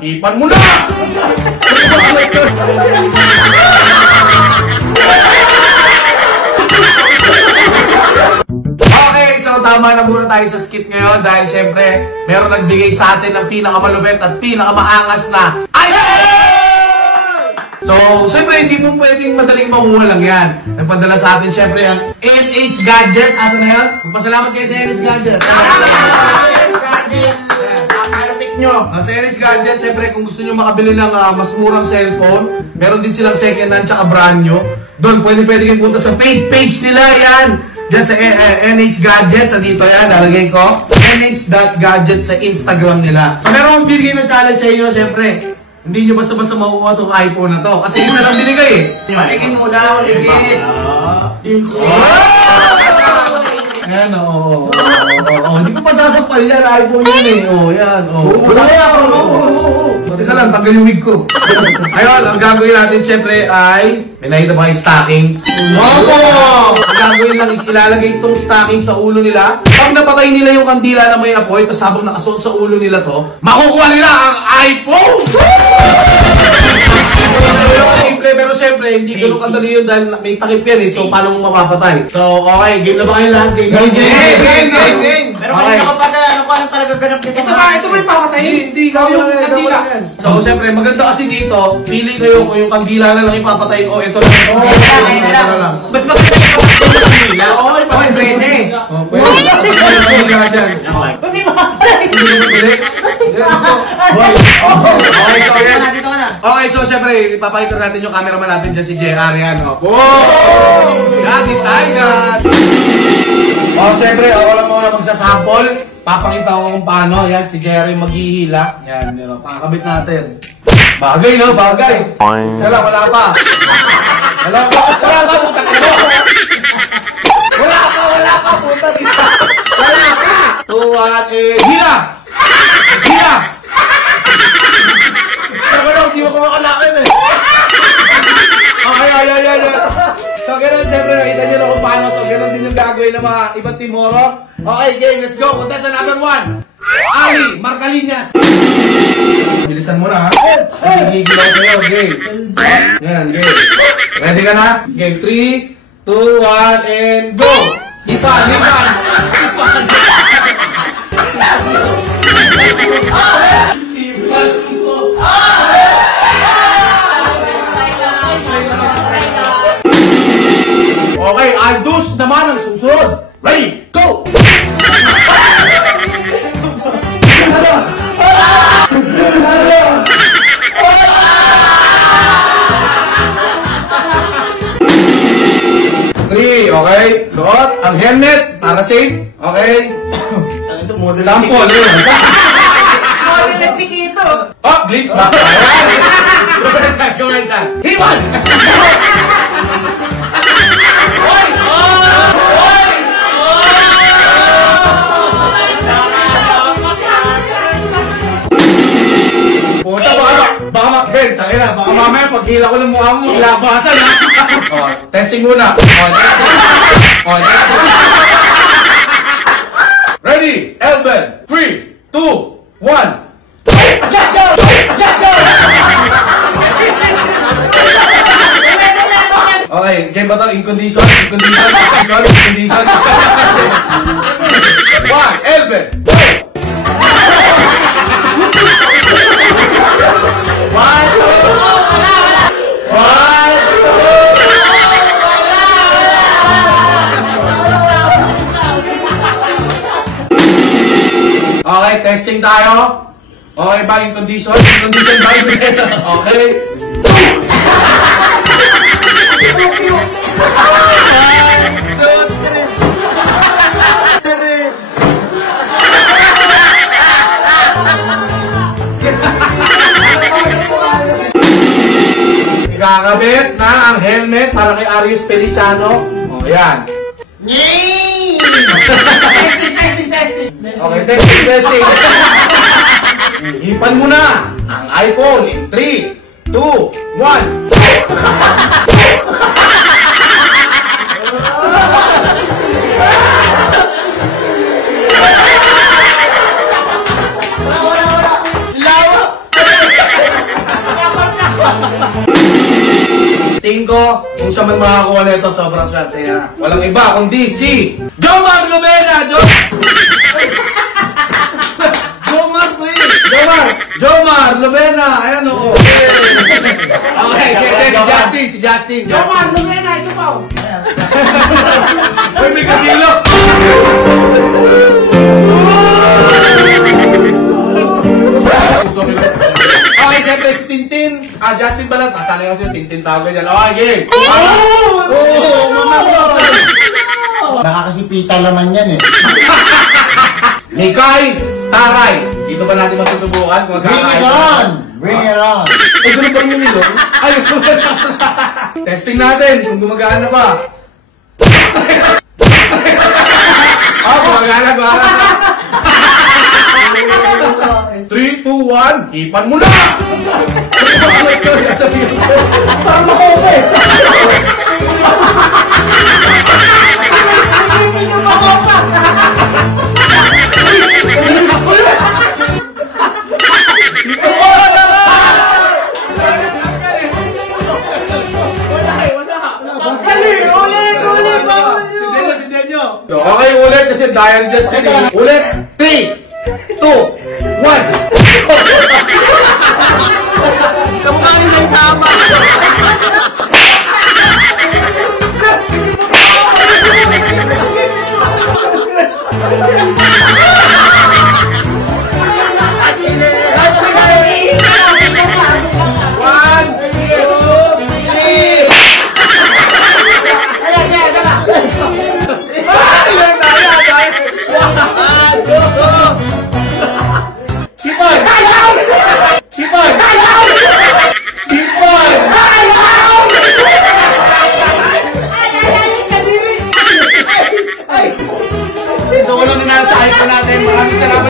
Ipan mo na! Okay, so tama na muna tayo sa skit ngayon dahil syempre meron nagbigay sa atin ng pinakamalupit at pinakamaangas na so, syempre, hindi mo pwedeng madaling makuha lang yan. Nagpadala sa atin, syempre, ang NH Gadget. Asa na yan? Magpasalamat kayo sa NH Gadget. NH Gadget! Malapit nyo. Sa NH Gadget, syempre, kung gusto nyo makabili ng mas murang cellphone, meron din silang second hand tsaka brand nyo. Doon, pwede kayo punta sa page nila, yan. Diyan sa NH Gadget, sa dito yan, lalagay ko. NH.Gadget sa Instagram nila. So, meron akong bigay na challenge sa inyo, syempre. Hindi nyo basta-basta makuha itong iPhone na to. Kasi isa lang binigay eh. Maligin mo na, maligin. Ayan, oo. Hindi ko pa sasampal yan. iPhone yan eh. Oo, yan. Teka lang, tanggal yung wig ko. Ayun, ang gagawin natin syempre ay may nakita ba yung stocking? Opo! Ang gagawin lang is ilalagay itong stocking sa ulo nila. Pag napatay nila yung kandila na may apoy, tapos habang nakasuot sa ulo nila to, makukuha nila ang iPhone! Simple, pero syempre, hindi ganun kadali yun dahil may takip yan eh. So, paano mo mapapatay? So, okay, game na ba kayo lahat? Game! Pero kanina ka pa na, ano ko, anong talaga ganap dito? Ito ba yung papatayin? Hindi, gawin yung kandila. So, syempre, maganda kasi dito, pili kayo kung yung kandila na lang ipapatayin o ito lang. Ito lang. Mas maganda yung kandila? Oo, pwede. Kandila dyan. Hindi makapatay! Okay, so syempre, ipapakita natin yung cameraman natin dyan, si JR yan. Gati Tiger! Oh, syempre, ako lang muna magsasample. Papakita ko kung paano. Yan, si Jerry maghihila. Yan, pakakabit natin. Bagay, no? Bagay. Wala pa. Wala pa, puta ka mo. Wala pa, puta kita. Wala pa. 2, 1, hila! Hila! Hindi mo kumakalakit eh. Okay. So, ganun, siyempre, nakita nyo na kung paano. So, ganun din yung gagawin ng mga ibang timoro. Okay, game, let's go. Contestant number 1. Ali Marcalinas. Bilisan mo na, ha? Gigigil ako sa'yo, game. Yan, game. Ready ka na? Game, 3, 2, 1, and go! Ipan! Okay, Aldous naman ang susunod. Ready, go! Three, okay? Suot ang helmet para safe. Okay? Sample, yun. Model na chiquito. Oh, glitch na. Kumansan. Himan! Baka mamaya paghila ko ng mukha mo, labasan ha. Testing muna. Testing. Ready, Elben. 3, 2, 1. Okay, game ba ito? In condition. 1, Elben. Go! Okay, testing tayo. Okay ba in condition? In condition ba? Okay. Ikakabit na ang helmet para kay Arius Feliciano. O, yan. Testing. Okay, testing. Hipan mo na ang iPhone in 3, 2, 1. Tingin ko, kung siya man makakuha na ito, sobrang swerte niya. Walang iba, kundi si Jomar Lumena! Jomar Lumena! Ayan o! Okay, si Justin. Jomar, lumena, ito pa. Uy, may kadilo! Okay, siyempre si Tintin. Justin pala. Sana yung si Tintin tawag niya. Okay, game. Nakakasipita naman yan eh. Nikay Taray. Dito ba natin masusubukan kung Bring it magkakain? on! Bring it on! Eh, gano'n ba yung nilo? Ay, testing natin kung gumagana pa. Gumagana. 3, 2, 1, hipan mo na! Parang makope! Okay, ulit kasi dahil just ulit. 3, 2, 1. Kamukha rin yung tama. So, walang nanalo sa iPhone natin. Maraming salamat.